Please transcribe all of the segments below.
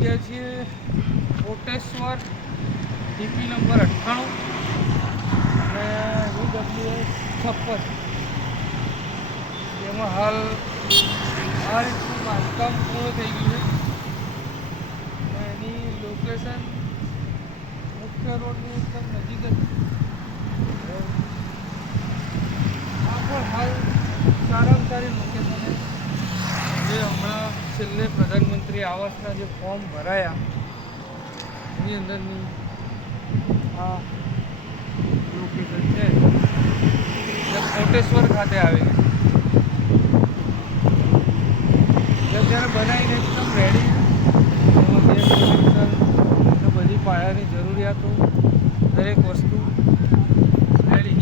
ગયા છીએ Koteshwar DP number 98 અને UWS 56. એમાં હાલ આ રીતનું બાંધકામ પૂર્ણ થઈ ગયું છે અને એની લોકેશન મુખ્ય રોડની એકદમ નજીક જ આ પણ હાલ સારામાં સારી લોકેશન છે. જે હમણાં છેલ્લે પ્રધાનમંત્રી આવાસના જે ફોર્મ ભરાયા એની અંદરની આ લોકેશન છે જે કોટેશ્વર ખાતે આવેલી છે. અત્યારે બનાવીને એકદમ રેડી એમાં ગેસ કનેક્શન બધી પાયાની જરૂરિયાતો દરેક વસ્તુ રેડી.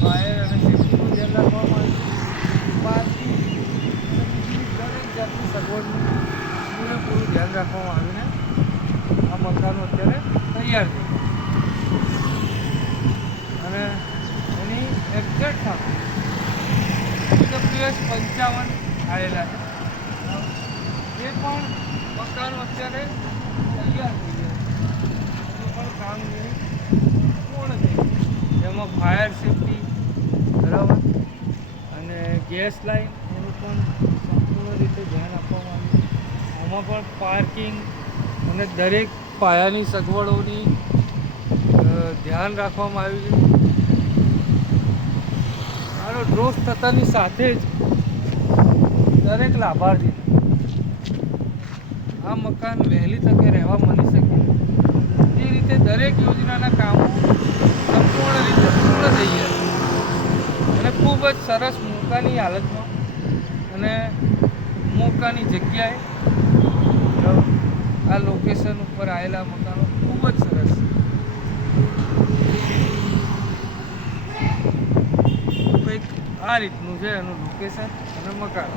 ફાયર અને સેફ્ટીનું ધ્યાન રાખવામાં આવ્યું. પાર્કિંગ દરેક જાતની સગવડનું પૂરેપૂરું ધ્યાન રાખવામાં આવીને આ મકાનો અત્યારે તૈયાર છે અને એની એક્ઝેક્ટ સામે UWS 55 આવેલા છે. એ પણ મકાનો અત્યારે તૈયાર થઈ ગયા છે. એનું પણ કામગીરી પૂર્ણ થઈ ગઈ. જેમાં ફાયર સેફ્ટી બરાબર અને ગેસ લાઈન એનું પણ સંપૂર્ણ રીતે ધ્યાન આપવામાં આવ્યું. આમાં પણ પાર્કિંગ અને દરેક પાયાની સગવડોની ધ્યાન રાખવામાં આવ્યું છે. મારો ડ્રોસ થતાની સાથે જ દરેક લાભાર્થી આ મકાન વહેલી તકે રહેવા મળી શકે એ રીતે દરેક યોજનાના કામો સંપૂર્ણ રીતે પૂર્ણ થઈ ગયા અને ખૂબ જ સરસ મોકાની હાલતમાં અને મોકાની જગ્યાએ આ લોકેશન ઉપર આવેલા મકાનો ખૂબ જ સરસ કંઈક આ રીતનું છે એનું લોકેશન અને મકાન.